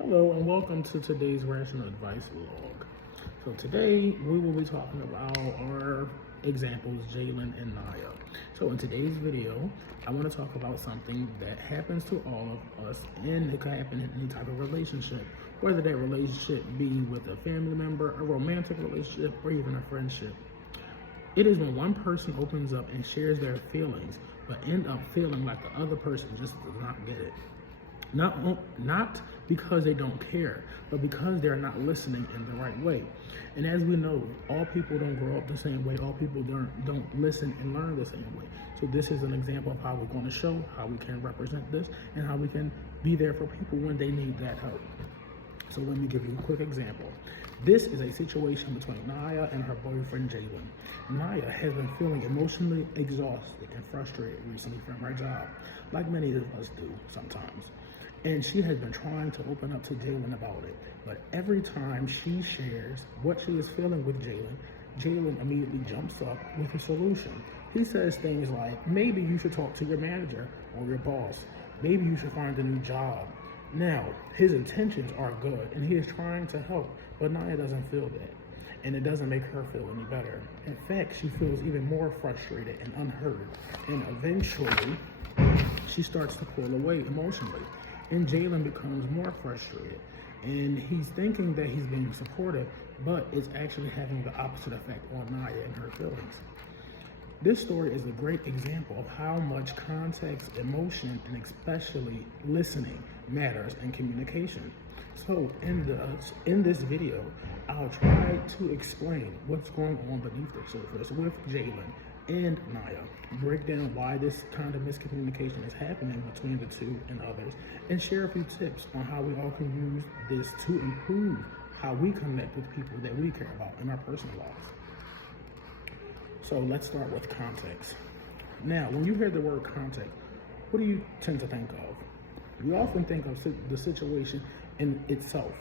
Hello and welcome to today's Rational Advice vlog. So today we will be talking about our examples, Jalen and Naya. So in today's video, I want to talk about something that happens to all of us, and it can happen in any type of relationship, whether that relationship be with a family member, a romantic relationship, or even a friendship. It is when one person opens up and shares their feelings, but end up feeling like the other person just does not get it. Not because they don't care, but because they're not listening in the right way. And as we know, all people don't grow up the same way. All people don't listen and learn the same way. So this is an example of how we're going to show how we can represent this and how we can be there for people when they need that help. So let me give you a quick example. This is a situation between Naya and her boyfriend, Jalen. Naya has been feeling emotionally exhausted and frustrated recently from her job, like many of us do sometimes. And she has been trying to open up to Jalen about it. But every time she shares what she is feeling with Jalen, Jalen immediately jumps up with a solution. He says things like, maybe you should talk to your manager or your boss. Maybe you should find a new job. Now, his intentions are good and he is trying to help, but Naya doesn't feel that. And it doesn't make her feel any better. In fact, she feels even more frustrated and unheard. And eventually, she starts to pull away emotionally. And Jalen becomes more frustrated. And he's thinking that he's being supportive, but it's actually having the opposite effect on Naya and her feelings. This story is a great example of how much context, emotion, and especially listening matters in communication. So in this video, I'll try to explain what's going on beneath the surface with Jalen and Naya, break down why this kind of miscommunication is happening between the two and others, and share a few tips on how we all can use this to improve how we connect with people that we care about in our personal lives. So let's start with context. Now, when you hear the word context, what do you tend to think of? We often think of the situation in itself,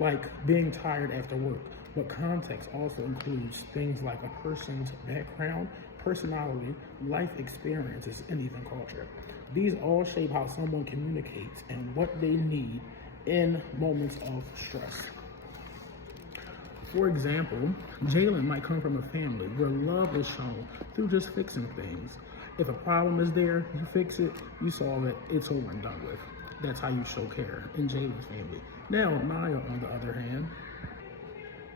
like being tired after work, but context also includes things like a person's background, personality, life experiences, and even culture. These all shape how someone communicates and what they need in moments of stress. For example, Jalen might come from a family where love is shown through just fixing things. If a problem is there, you fix it, you solve it, it's over and done with. That's how you show care in Jalen's family. Now, Naya, on the other hand,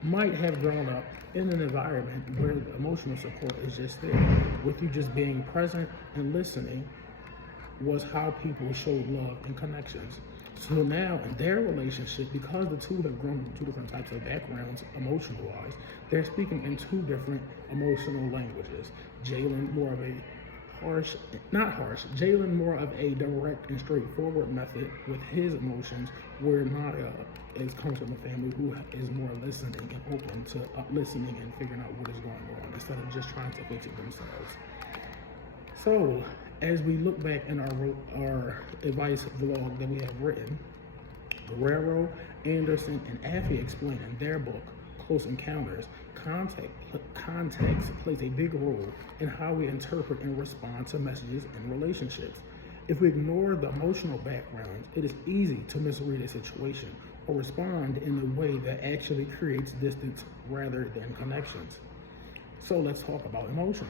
might have grown up in an environment where the emotional support is just there, with you just being present and listening was how people showed love and connections. So now in their relationship, because the two have grown from two different types of backgrounds, emotional-wise, they're speaking in two different emotional languages. Jalen more of a Jalen more of a direct and straightforward method with his emotions, where Naya comes from a family who is more listening and open to listening and figuring out what is going on instead of just trying to fix it themselves. So, as we look back in our advice vlog that we have written, Guerrero, Anderson, and Affey explain in their book, Close Encounters, context plays a big role in how we interpret and respond to messages in relationships. If we ignore the emotional background, it is easy to misread a situation or respond in a way that actually creates distance rather than connections. So let's talk about emotion.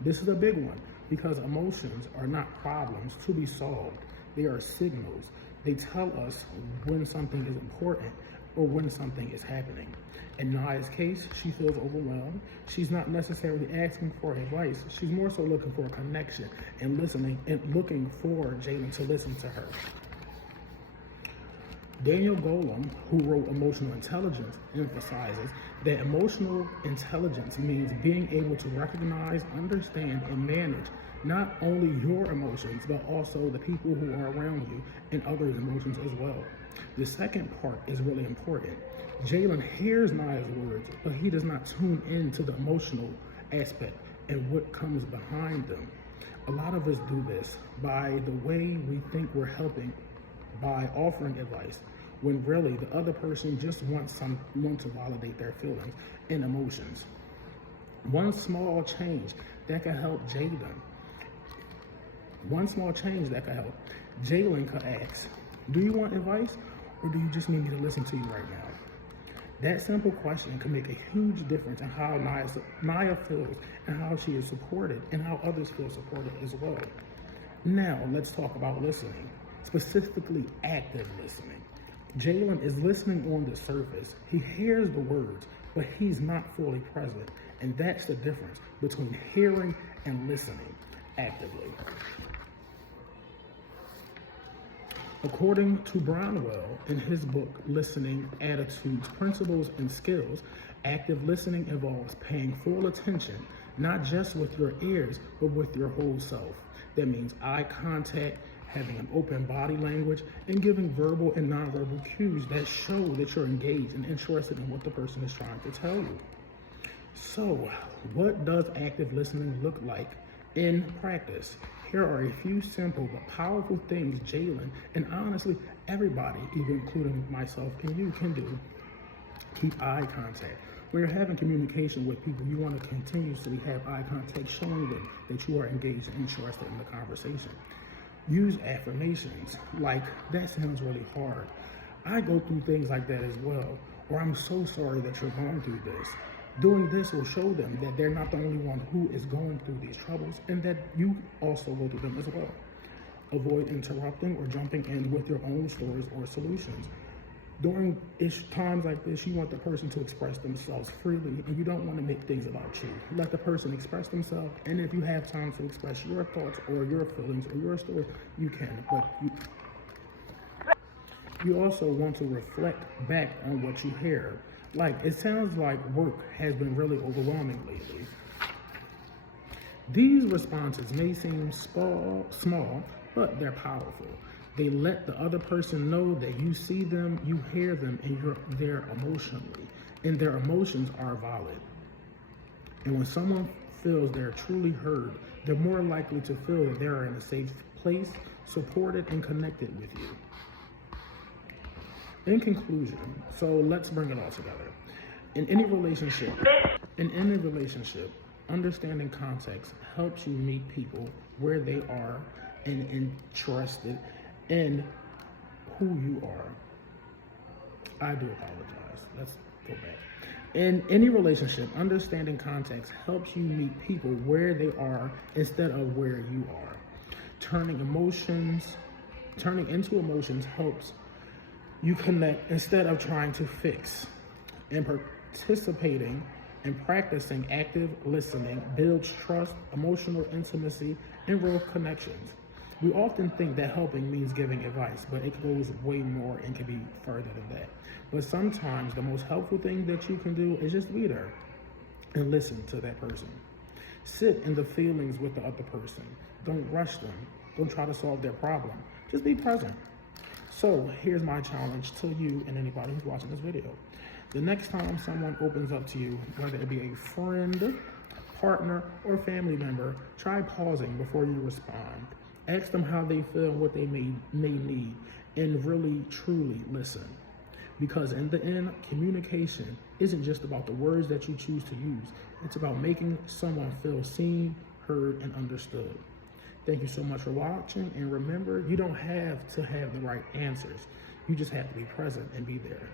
This is a big one because emotions are not problems to be solved. They are signals. They tell us when something is important or when something is happening. In Naya's case, she feels overwhelmed. She's not necessarily asking for advice. She's more so looking for a connection and listening and looking for Jalen to listen to her. Daniel Golem, who wrote Emotional Intelligence, emphasizes that emotional intelligence means being able to recognize, understand, and manage not only your emotions, but also the people who are around you and others' emotions as well. The second part is really important. Jalen hears Naya's words, but he does not tune into the emotional aspect and what comes behind them. A lot of us do this by the way we think we're helping by offering advice, when really the other person just wants to validate their feelings and emotions. One small change that can help Jalen. Jalen could ask, do you want advice or do you just need me to listen to you right now? That simple question can make a huge difference in how Naya feels and how she is supported and how others feel supported as well. Now, let's talk about listening, specifically active listening. Jalen is listening on the surface. He hears the words, but he's not fully present. And that's the difference between hearing and listening actively. According to Brownwell, in his book, Listening, Attitudes, Principles, and Skills, active listening involves paying full attention, not just with your ears, but with your whole self. That means eye contact, having an open body language, and giving verbal and nonverbal cues that show that you're engaged and interested in what the person is trying to tell you. So, what does active listening look like in practice? Here are a few simple but powerful things Jalen, and honestly everybody, even including myself and you, can do. Keep eye contact. When you're having communication with people, you want to continuously have eye contact, showing them that you are engaged and interested in the conversation. Use affirmations like, that sounds really hard. I go through things like that as well. Or I'm so sorry that you're going through this. Doing this will show them that they're not the only one who is going through these troubles and that you also go through them as well. Avoid interrupting or jumping in with your own stories or solutions. During times like this, you want the person to express themselves freely and you don't want to make things about you. Let the person express themselves, and if you have time to express your thoughts or your feelings or your story, you can. But you also want to reflect back on what you hear. Like, it sounds like work has been really overwhelming lately. These responses may seem small, but they're powerful. They let the other person know that you see them, you hear them, and you're there emotionally. And their emotions are valid. And when someone feels they're truly heard, they're more likely to feel that they are in a safe place, supported, and connected with you. In conclusion, so let's bring it all together. In any relationship, understanding context helps you meet people where they are and interested in who you are. I do apologize. Let's go back. In any relationship, understanding context helps you meet people where they are instead of where you are. Turning into emotions helps you connect instead of trying to fix. And participating and practicing active listening builds trust, emotional intimacy, and real connections. We often think that helping means giving advice, but it goes way more and can be further than that. But sometimes the most helpful thing that you can do is just be there and listen to that person. Sit in the feelings with the other person. Don't rush them. Don't try to solve their problem. Just be present. So here's my challenge to you and anybody who's watching this video. The next time someone opens up to you, whether it be a friend, partner, or family member, try pausing before you respond. Ask them how they feel, what they may need, and really, truly listen. Because in the end, communication isn't just about the words that you choose to use. It's about making someone feel seen, heard, and understood. Thank you so much for watching, and remember, you don't have to have the right answers. You just have to be present and be there.